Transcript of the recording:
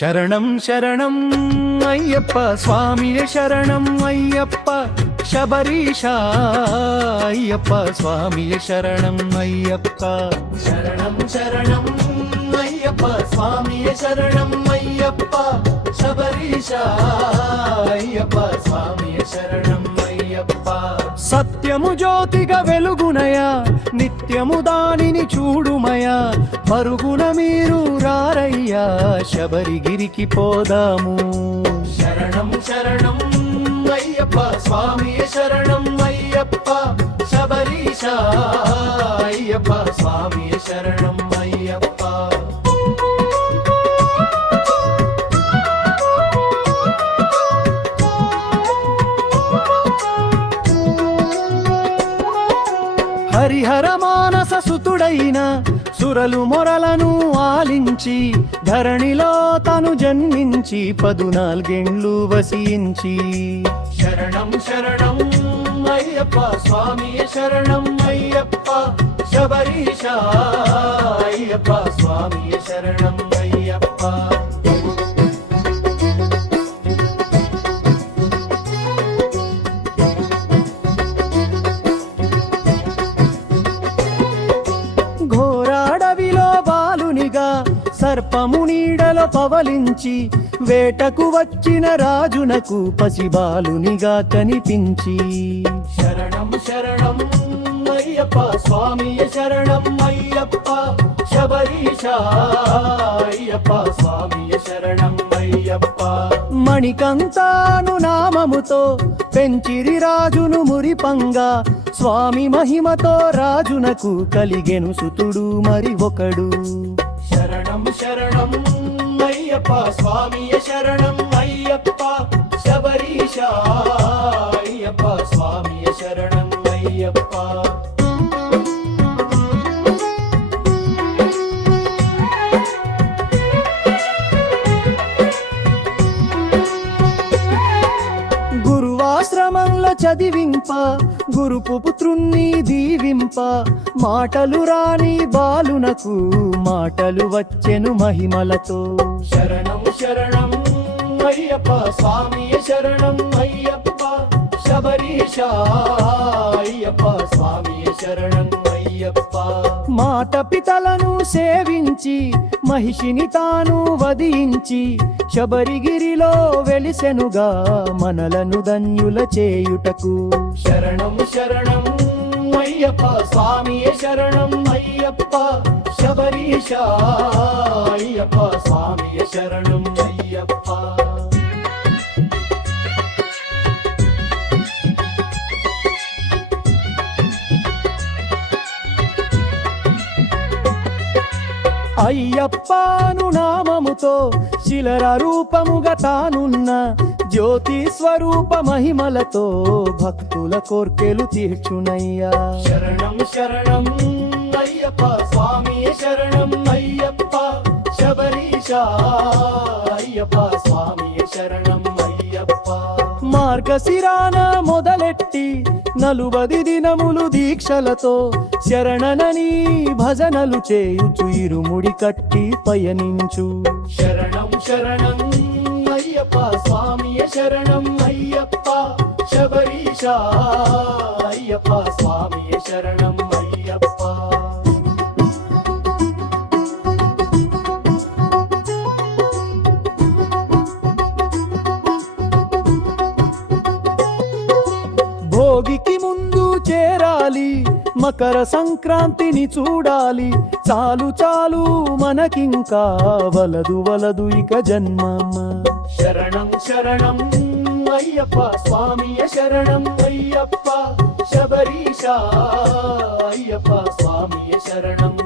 శరణం శరణం అయ్యప్ప స్వామియే శరణం అయ్యప్ప శబరీష అయ్యప్ప స్వామియే శరణం అయ్యప్ప శరణం శరణం అయ్యప్ప స్వామియే శరణం అయ్యప్ప శబరీష అయ్యప్ప స్వామియే శరణం అయ్యప్ప సత్యము జ్యోతిగా వెలుగునయా నిత్యము దానిని చూడుమయా. పరుగున మీరు రారయ్యా శబరిగిరికి పోదాము. శరణం శరణం అయ్యప్ప స్వామి శరణం అయ్యప్ప శబరీష అయ్యప్ప స్వామి శరణం. హరిహర మానస సుతుడైన సురలు మొరలను ఆలించి ధరణిలో తను జన్మించి పదునాలుగేండ్లు వసించి. శరణం శరణం అయ్యప్ప స్వామి శరణం అయ్యప్ప శబరీష అయ్యప్ప స్వామి శరణం అయ్యప్ప. సర్పము నీడలో పవలించి వేటకు వచ్చిన రాజునకు పసిబాలునిగా కనిపించి శరణం శరణం అయ్యప్ప స్వామి శరణం అయ్యప్ప శబరీష అయ్యప్ప స్వామి శరణం అయ్యప్ప. మణికంతాను నామముతో పెంచిరి రాజును మురిపంగా స్వామి మహిమతో రాజునకు కలిగెను సుతుడు మరి ఒకడు. శరణం శరణం అయ్యప్ప స్వామి శరణం అయ్యప్ప శబరీష. చదివింప గురుపు పుత్రుణ్ణి దీవింప మాటలు రాని బాలునకు మాటలు వచ్చెను మహిమలతో. శరణం శరణం అయ్యప్ప స్వామి శరణం అయ్యప్ప స్వామి శరణం అయ్యప్ప మాట పితలను సేవించి మహిషిని తాను వధించి శబరిగిరిలో వెలిసెనుగా మనలను ధన్యుల చేయుటకు. శరణం శరణం అయ్యప్ప స్వామి శరణం అయ్యప్ప శబరీష అయ్యప్ప అయ్యప్పను నామముతో శిలర రూపముగా తానున్న జ్యోతి స్వరూప మహిమలతో భక్తుల కోర్కెలు తీర్చునయ్యా. శరణం శరణం అయ్యప్ప స్వామి శరణం అయ్యప్ప శబరీష అయ్యప్ప స్వామి శరణం అయ్యప్ప. మార్గశిరాన మొదలెట్టి నలుబది దినములు దీక్షలతో శరణనని భజనలు చేయుచు ఇరుముడి కట్టి పయనించు. శరణం శరణం అయ్యప్ప స్వామి శరణం అయ్యప్ప శబరీష అయ్యప్ప స్వామి శరణం. భోగికి ముందు చేరాలి మకర సంక్రాంతిని చూడాలి. చాలు చాలు మనకింకా వలదు వలదు ఇక జన్మమ్మ. శరణం శరణం అయ్యప్ప స్వామి శరణం అయ్యప్ప శబరీష అయ్యప్ప స్వామి శరణం.